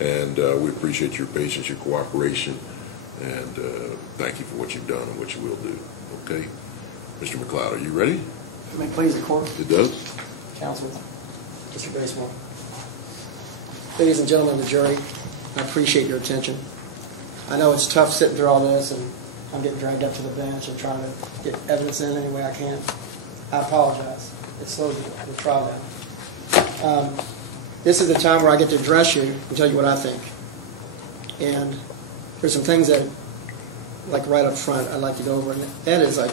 And we appreciate your patience, your cooperation, and thank you for what you've done and what you will do. Okay? Mr. McLeod, are you ready? May it please the court. It does. Counsel, Mr. Basemore. Ladies and gentlemen of the jury, I appreciate your attention. I know it's tough sitting through all this, and I'm getting dragged up to the bench and trying to get evidence in any way I can. I apologize. It slows the trial down. This is the time where I get to address you and tell you what I think. And there's some things that, like right up front, I'd like to go over. And that is like,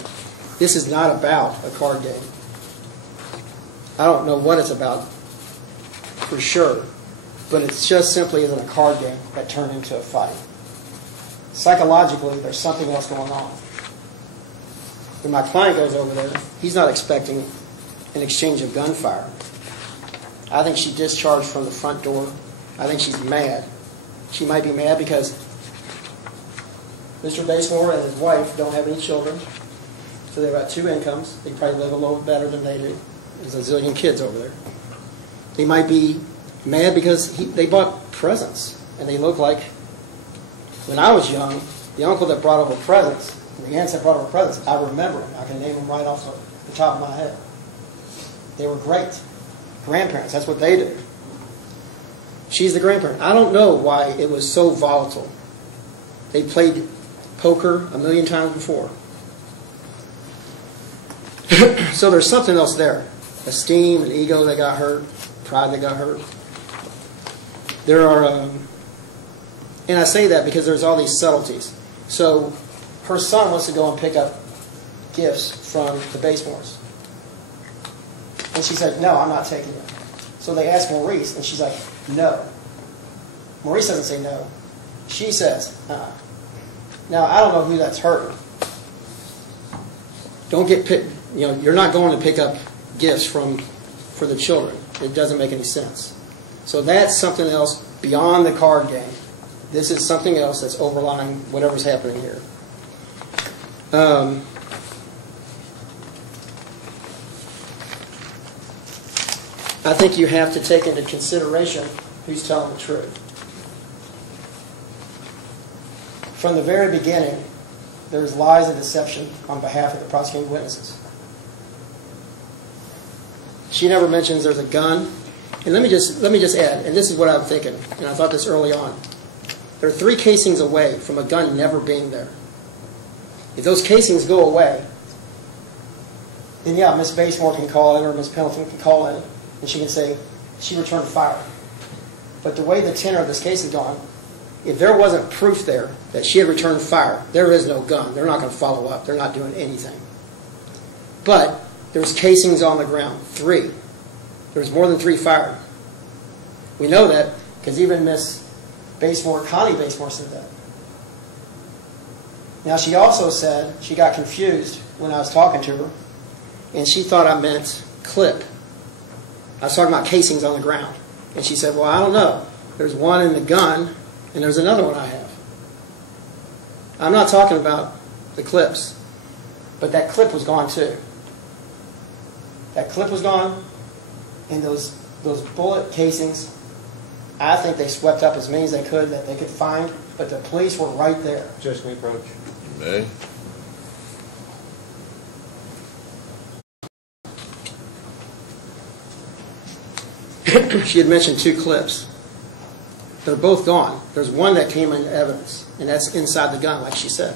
this is not about a card game. I don't know what it's about for sure, but it just simply isn't a card game that turned into a fight. Psychologically, there's something else going on. When my client goes over there, he's not expecting an exchange of gunfire. I think she discharged from the front door. I think she's mad. She might be mad because Mr. Basemore and his wife don't have any children, so they've got two incomes. They probably live a little better than they do. There's a zillion kids over there. They might be mad because they bought presents, and they look like, when I was young, the uncle that brought over presents, the aunts that brought over presents, I remember them. I can name them right off the top of my head. They were great. Grandparents, that's what they do. She's the grandparent. I don't know why it was so volatile. They played poker 1,000,000 times before. So there's something else there. Esteem and ego that got hurt, pride that got hurt. There are, and I say that because there's all these subtleties. So her son wants to go and pick up gifts from the Basemores. And she said, no, I'm not taking it. So they asked Maurice, and she's like, no. Maurice doesn't say no. She says, Now, I don't know who that's hurting. Don't get picked. You know, you're not going to pick up gifts for the children. It doesn't make any sense. So that's something else beyond the card game. This is something else that's overlying whatever's happening here. I think you have to take into consideration who's telling the truth. From the very beginning, there's lies and deception on behalf of the prosecuting witnesses. She never mentions there's a gun. And let me just add, and this is what I'm thinking, and I thought this early on. There are 3 casings away from a gun never being there. If those casings go away, then yeah, Miss Basemore can call in, or Miss Pendleton can call in, and she can say she returned fire. But the way the tenor of this case has gone, if there wasn't proof there that she had returned fire, there is no gun. They're not going to follow up. They're not doing anything. But there's casings on the ground, 3. There's more than 3 fired. We know that because even Miss Basemore, Connie Basemore, said that. Now, she also said she got confused when I was talking to her, and she thought I meant clip. I was talking about casings on the ground. And she said, well, I don't know. There's one in the gun, and there's another one I have. I'm not talking about the clips, but that clip was gone too. That clip was gone, and those bullet casings, I think they swept up as many as they could that they could find, but the police were right there. Judge, can we approach? You may. She had mentioned 2 clips. They're both gone. There's one that came into evidence, and that's inside the gun, like she said.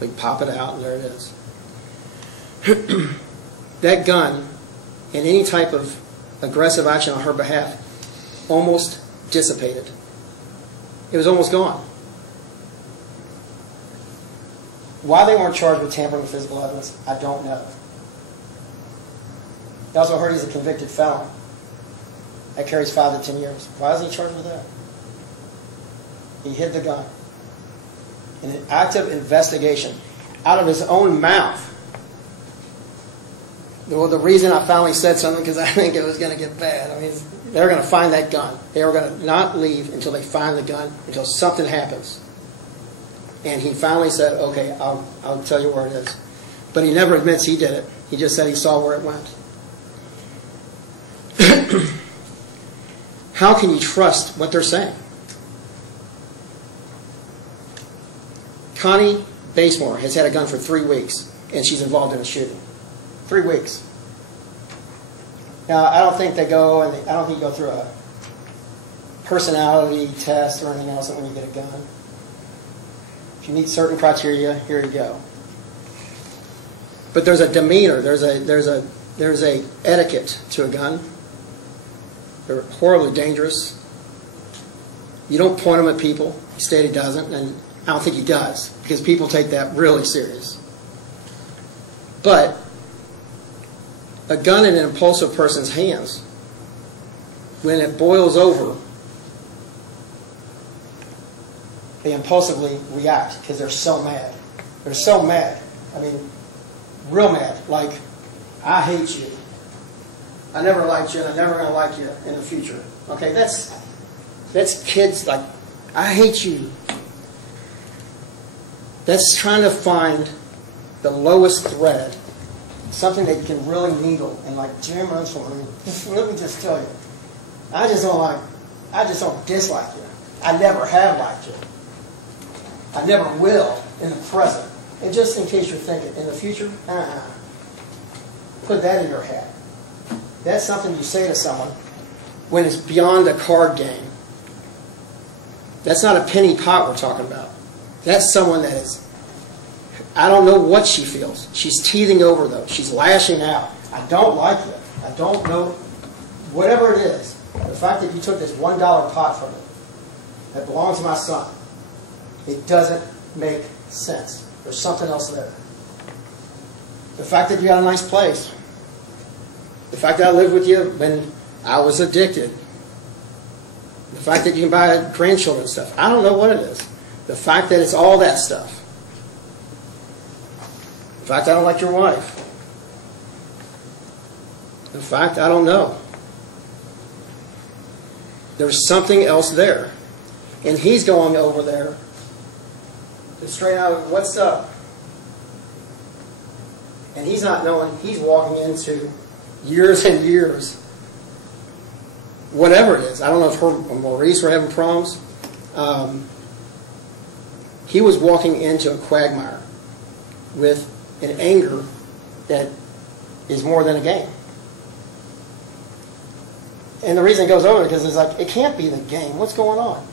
We pop it out, and there it is. That gun, and any type of aggressive action on her behalf, almost dissipated. It was almost gone. Why they weren't charged with tampering with physical evidence, I don't know. I also heard he's a convicted felon. That carries 5 to 10 years. Why isn't he charged with that? He hid the gun. In an active investigation, out of his own mouth. Well, the reason I finally said something, because I think it was going to get bad. I mean, they're going to find that gun. They are going to not leave until they find the gun, until something happens. And he finally said, okay, I'll tell you where it is. But he never admits he did it. He just said he saw where it went. how can you trust what they're saying? Connie Basemore has had a gun for 3 weeks, and she's involved in a shooting. 3 weeks. Now, I don't think they go, and I don't think you go through a personality test or anything else when you get a gun. If you meet certain criteria, here you go. But there's a demeanor, there's a etiquette to a gun. They're horribly dangerous. You don't point them at people. He stated he doesn't, and I don't think he does, because people take that really serious. But a gun in an impulsive person's hands, when it boils over, they impulsively react because they're so mad. They're so mad. I mean, real mad. Like, I hate you. I never liked you, and I'm never going to like you in the future. Okay, that's kids like, I hate you. That's trying to find the lowest thread, something that you can really needle and like jam on for me. Let me just tell you, I just don't dislike you. I never have liked you. I never will in the present. And just in case you're thinking, in the future, put that in your head. That's something you say to someone when it's beyond a card game. That's not a penny pot we're talking about. That's someone that is, I don't know what she feels. She's teething over though. She's lashing out. I don't like you. I don't know, whatever it is. The fact that you took this $1 pot from it that belongs to my son, it doesn't make sense. There's something else there. The fact that you got a nice place. The fact that I lived with you when I was addicted. The fact that you can buy grandchildren and stuff. I don't know what it is. The fact that it's all that stuff. The fact I don't like your wife. The fact I don't know. There's something else there. And he's going over there to straighten out, what's up? And he's not knowing, he's walking into years and years, whatever it is. I don't know if her and Maurice were having problems. He was walking into a quagmire with an anger that is more than a game. And the reason it goes over because it's like, it can't be the game. What's going on?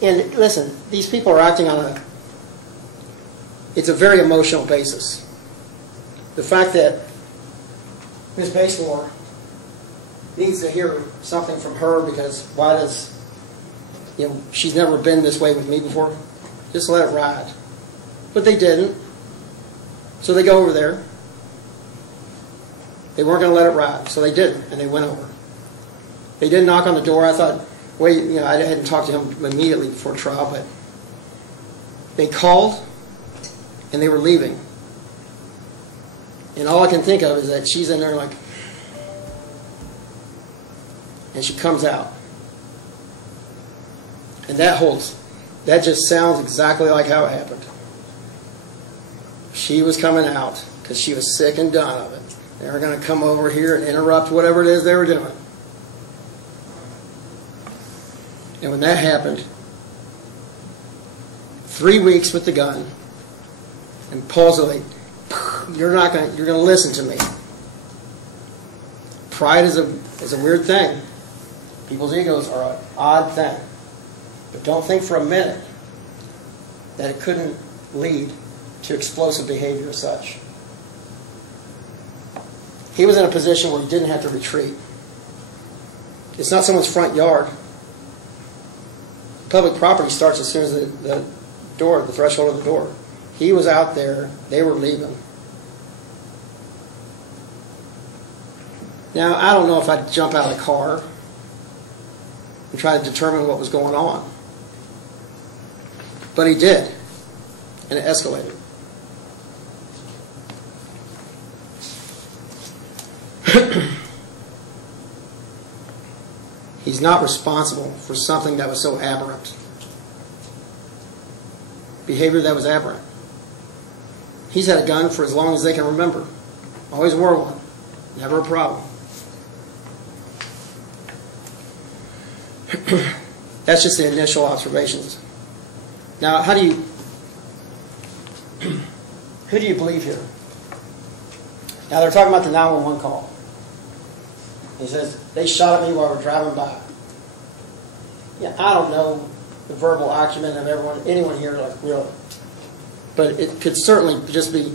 And listen, these people are acting on it's a very emotional basis. The fact that Ms. Basemore needs to hear something from her because why does, she's never been this way with me before. Just let it ride. But they didn't. So they go over there. They weren't going to let it ride, so they didn't, and they went over. They didn't knock on the door. I thought, wait, I hadn't talked to him immediately before trial, but they called, and they were leaving. And all I can think of is that she's in there like, and she comes out. And that just sounds exactly like how it happened. She was coming out because she was sick and done of it. They were going to come over here and interrupt whatever it is they were doing. And when that happened, 3 weeks with the gun, impulsively, you're going to listen to me. Pride is a weird thing. People's egos are an odd thing. But don't think for a minute that it couldn't lead to explosive behavior as such. He was in a position where he didn't have to retreat. It's not someone's front yard. Public property starts as soon as the threshold of the door. He was out there. They were leaving. Now, I don't know if I'd jump out of the car and try to determine what was going on. But he did. And it escalated. He's not responsible for something that was so aberrant. Behavior that was aberrant. He's had a gun for as long as they can remember. Always wore one. Never a problem. That's just the initial observations. Now, who do you believe here? Now, they're talking about the 911 call. He says, they shot at me while we were driving by. Yeah, I don't know the verbal acumen of anyone here, like, really. But it could certainly just be,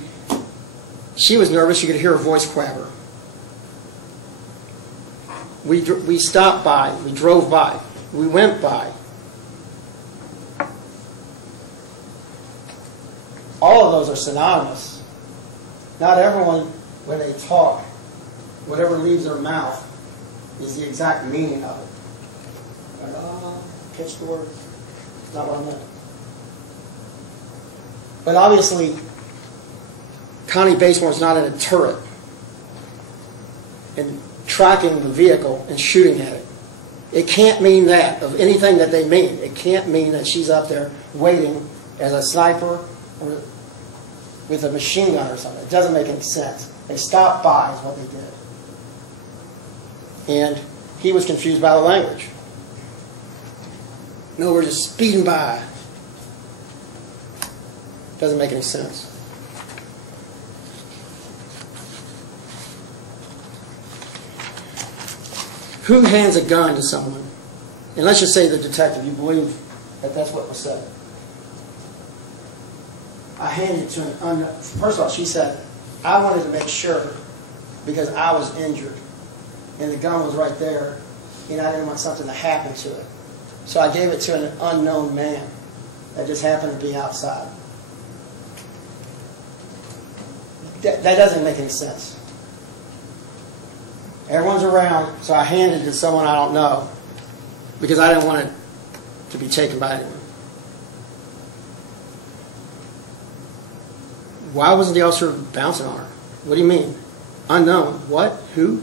she was nervous, you could hear her voice quaver. We stopped by, we drove by, we went by. All of those are synonymous. Not everyone, when they talk, whatever leaves their mouth is the exact meaning of it. Catch the word. Not what I meant. But obviously, Connie Basemore is not in a turret and tracking the vehicle and shooting at it. It can't mean that of anything that they mean. It can't mean that she's up there waiting as a sniper or with a machine gun or something. It doesn't make any sense. They stopped by is what they did. And he was confused by the language. No, we're just speeding by. Doesn't make any sense. Who hands a gun to someone? And let's just say the detective, you believe that that's what was said. I handed it to an unknown. First of all, she said, I wanted to make sure because I was injured and the gun was right there and I didn't want something to happen to it. So I gave it to an unknown man that just happened to be outside. That doesn't make any sense. Everyone's around, so I handed it to someone I don't know because I didn't want it to be taken by anyone. Why wasn't the officer bouncing on her? What do you mean? Unknown. What? Who?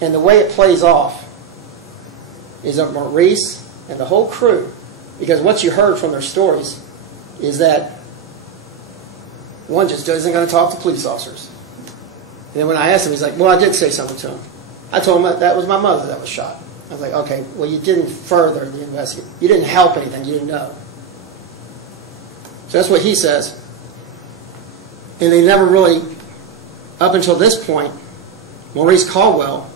And the way it plays off is that Maurice and the whole crew, because what you heard from their stories is that one just isn't going to talk to police officers. And then when I asked him, he's like, well, I did say something to him. I told him that was my mother that was shot. I was like, okay, well, you didn't further the investigation. You didn't help anything. You didn't know. So that's what he says. And they never really, up until this point, Maurice Caldwell,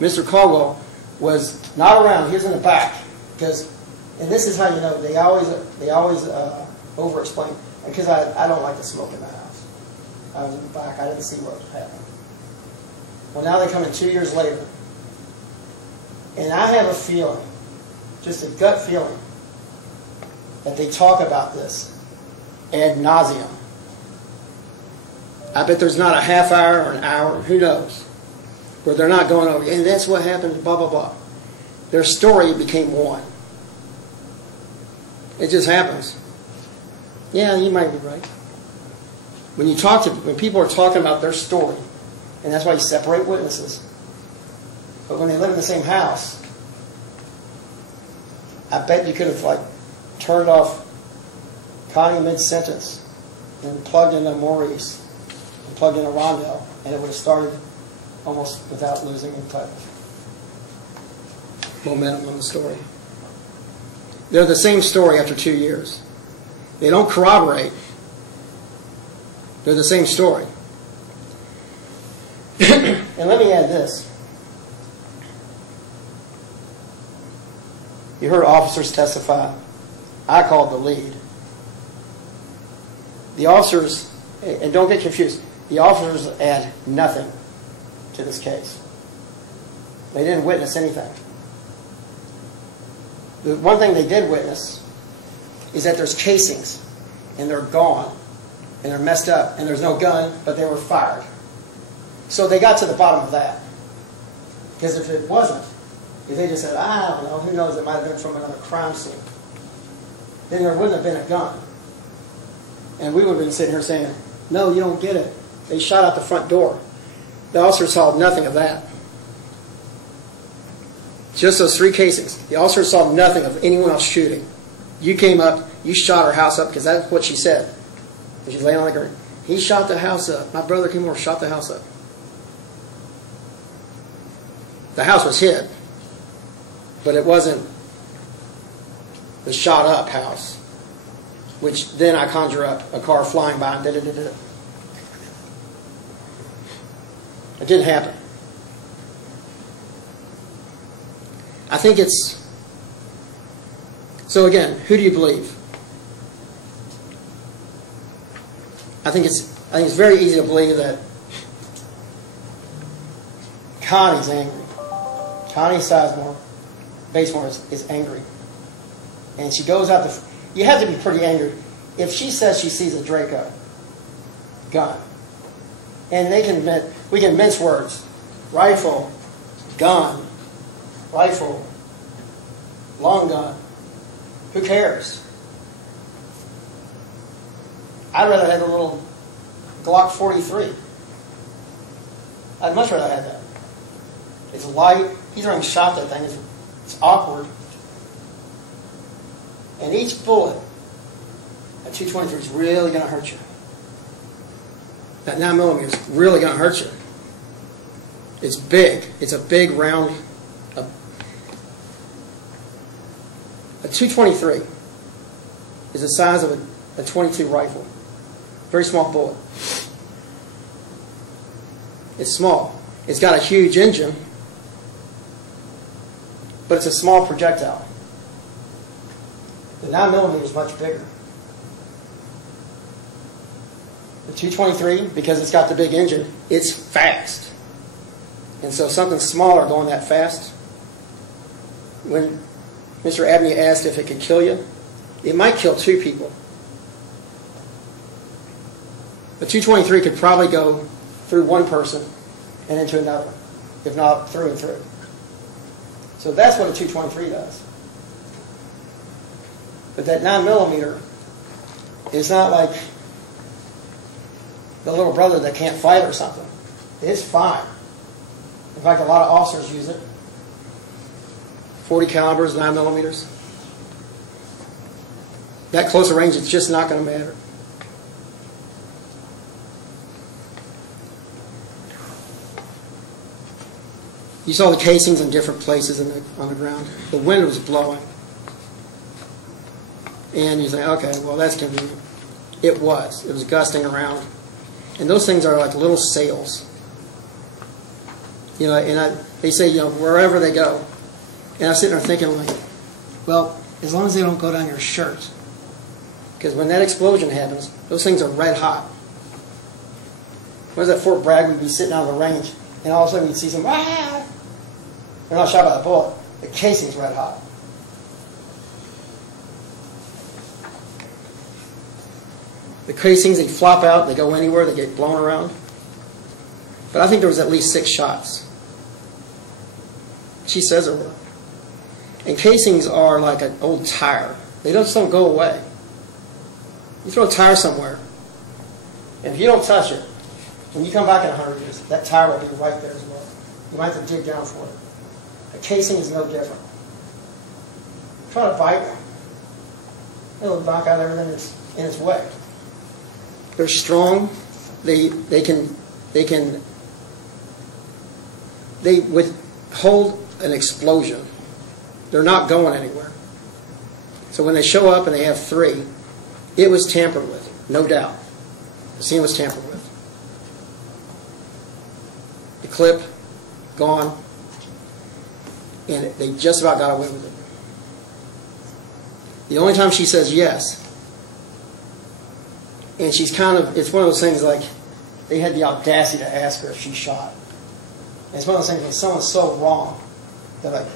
Mr. Caldwell, was not around. He was in the back. Because, and this is how you know, they always over-explain. Because I don't like to smoke in the house. I was in the back. I didn't see what was happening. Well, now they come in 2 years later. And I have a feeling, just a gut feeling, that they talk about this ad nauseum. I bet there's not a half hour or an hour, who knows, where they're not going over, and that's what happened, blah, blah, blah. Their story became one. It just happens. Yeah, you might be right. When people are talking about their story, and that's why you separate witnesses. But when they live in the same house, I bet you could have turned off Connie mid-sentence and plugged into Maurice and plugged into Rondell, and it would have started almost without losing any type of momentum on the story. They're the same story after 2 years. They don't corroborate. They're the same story. And let me add this. You heard officers testify. I called the lead. The officers, and don't get confused, the officers add nothing to this case. They didn't witness anything. The one thing they did witness is that there's casings, and they're gone, and they're messed up, and there's no gun, but they were fired. So they got to the bottom of that. Because if it wasn't, if they just said, I don't know, who knows, it might have been from another crime scene, then there wouldn't have been a gun. And we would have been sitting here saying, no, you don't get it. They shot out the front door. The officer saw nothing of that. Just those 3 casings. The officer saw nothing of anyone else shooting. You came up, you shot her house up, because that's what she said. She's laying on the ground. He shot the house up. My brother came over, shot the house up. The house was hid. but it wasn't the shot up house, which then I conjure up a car flying by and da-da-da-da. It didn't happen. I think it's, so again, who do you believe? I think it's very easy to believe that Connie's angry. Connie Basemore is angry. And she goes out to, you have to be pretty angry. If she says she sees a Draco gun, and we can mince words, rifle, gun, rifle, long gun, who cares? I'd rather have a little Glock 43. I'd much rather have that. It's light. He's already shot that thing. It's awkward. And each bullet at 223 is really going to hurt you. That 9mm is really going to hurt you. It's big. It's a big round. A 223 is the size of a .22 rifle. Very small bullet. It's small. It's got a huge engine, but it's a small projectile. The 9mm is much bigger. The 223, because it's got the big engine, it's fast. And so something smaller going that fast, when Mr. Abney asked if it could kill you, it might kill 2 people. The 223 could probably go through one person and into another, if not through and through. So that's what a 223 does. But that 9mm is not like the little brother that can't fight or something. It's fine. In fact, a lot of officers use it. 40 calibers, 9mm. That closer range, it's just not going to matter. You saw the casings in different places on the ground. The wind was blowing. And you say, okay, well, that's convenient. It was. It was gusting around. And those things are like little sails. You know, and they say, you know, wherever they go. And I was sitting there thinking, like, well, as long as they don't go down your shirt. Because when that explosion happens, those things are red hot. When I was at Fort Bragg, we'd be sitting out on the range, and all of a sudden you'd see some, ah! They're not shot by the bullet. The casing's red hot. The casings, they flop out, they go anywhere, they get blown around. But I think there was at least 6 shots. She says there were. And casings are like an old tire. They just don't go away. You throw a tire somewhere, and if you don't touch it, when you come back in 100 years, that tire will be right there as well. You might have to dig down for it. A casing is no different. Try to bite them. It'll knock out everything that's in its way. They're strong. They withhold an explosion. They're not going anywhere. So when they show up and they have 3, it was tampered with, no doubt. The scene was tampered with. The clip, gone, and they just about got away with it. The only time she says yes, and she's kind of, it's one of those things like, they had the audacity to ask her if she shot. And it's one of those things when someone's so wrong that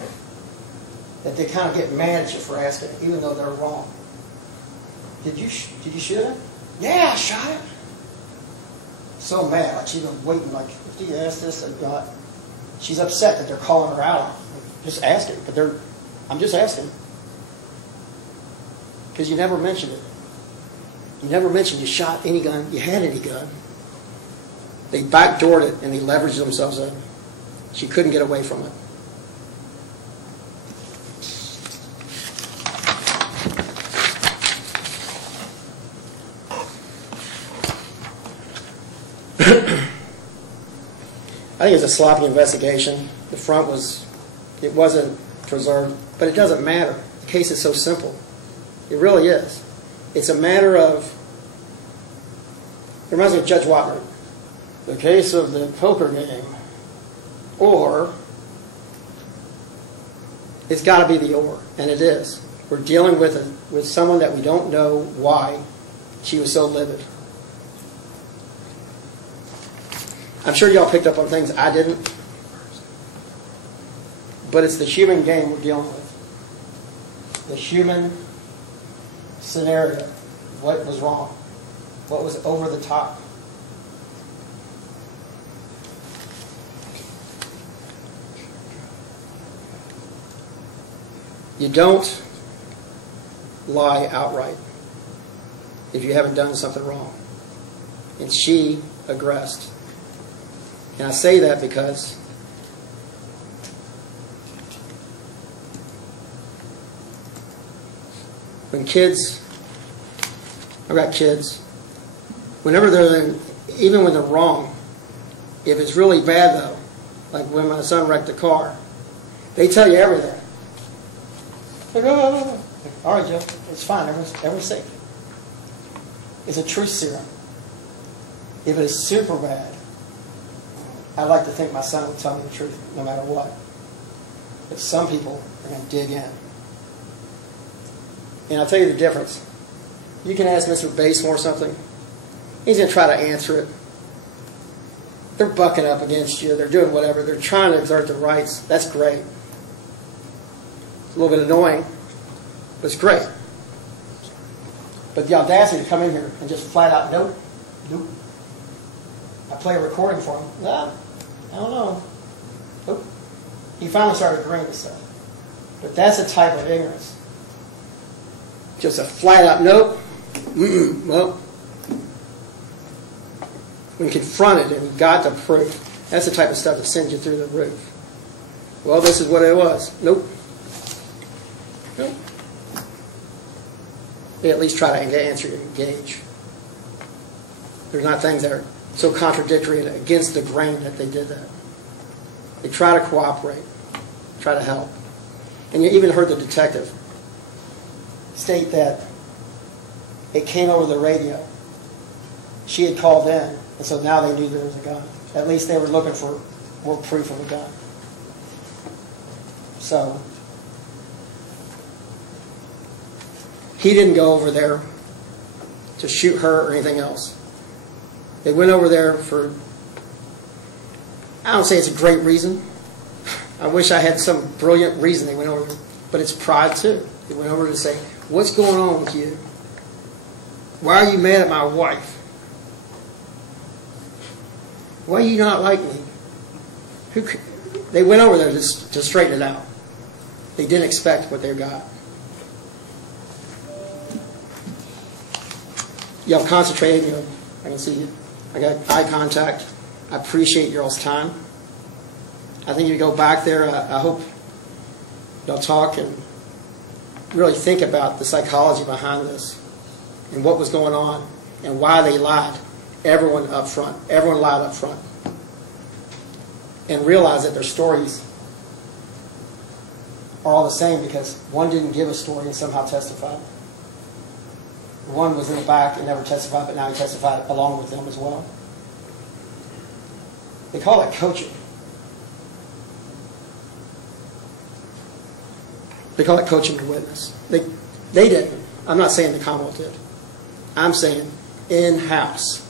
they kind of get mad at you for asking, even though they're wrong. Did you shoot it? Yeah, I shot it. So mad, like she's been waiting, like, if you ask this, she's upset that they're calling her out. Just ask it, but I'm just asking. Because you never mentioned it. You never mentioned you shot any gun, you had any gun. They backdoored it and they leveraged themselves up. She couldn't get away from it. I think it was a sloppy investigation. The front wasn't preserved, but it doesn't matter. The case is so simple. It really is. It's a matter of, it reminds me of Judge Watler, the case of the poker game, or it's got to be the or, and it is. We're dealing with someone that we don't know why she was so livid. I'm sure y'all picked up on things I didn't, but it's the human game we're dealing with. The human scenario. What was wrong? What was over the top? You don't lie outright if you haven't done something wrong. And she aggressed. And I say that because when kids, I've got kids, whenever they're, even when they're wrong, if it's really bad though, like when my son wrecked the car, they tell you everything. Like, oh. All right, Joe, it's fine, everyone's safe. It's a truth serum. If it is super bad, I'd like to think my son would tell me the truth no matter what. But some people are going to dig in. And I'll tell you the difference. You can ask Mr. Basemore something. He's going to try to answer it. They're bucking up against you. They're doing whatever. They're trying to exert their rights. That's great. It's a little bit annoying, but it's great. But the audacity to come in here and just flat out, nope, nope. I play a recording for him. Nah, I don't know. Nope. He finally started agreeing with stuff. But that's a type of ignorance. Just a flat out, nope. Well, when confronted and got the proof, that's the type of stuff that sends you through the roof. Well, this is what it was. Nope. Nope. They at least try to answer you, engage. There's not things that are so contradictory and against the grain that they did that. They try to cooperate, try to help. And you even heard the detective state that it came over the radio. She had called in, and so now they knew there was a gun. At least they were looking for more proof of a gun. So he didn't go over there to shoot her or anything else. They went over there for, I don't say it's a great reason. I wish I had some brilliant reason they went over there, but it's pride too. They went over to say, what's going on with you? Why are you mad at my wife? Why do you not like me? They went over there to straighten it out. They didn't expect what they got. Y'all concentrated, you know, I can see you. I got eye contact. I appreciate y'all's time. I think you go back there, I hope y'all talk and really think about the psychology behind this and what was going on and why they lied. Everyone up front. Everyone lied up front. And realize that their stories are all the same because one didn't give a story and somehow testified. One was in the back and never testified, but now he testified along with them as well. They call that coaching. They call it coaching the witness. They didn't. I'm not saying the Commonwealth did. I'm saying in-house.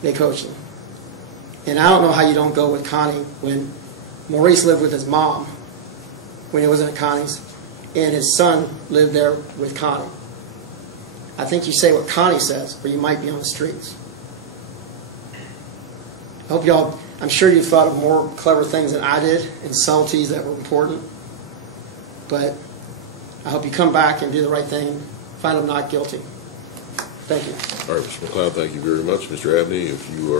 They coached him. And I don't know how you don't go with Connie when Maurice lived with his mom when he wasn't at Connie's, and his son lived there with Connie. I think you say what Connie says, or you might be on the streets. I hope y'all, I'm sure you thought of more clever things than I did and subtleties that were important. But I hope you come back and do the right thing, find them not guilty. Thank you. All right, Mr. McLeod, thank you very much. Mr. Abney, if you are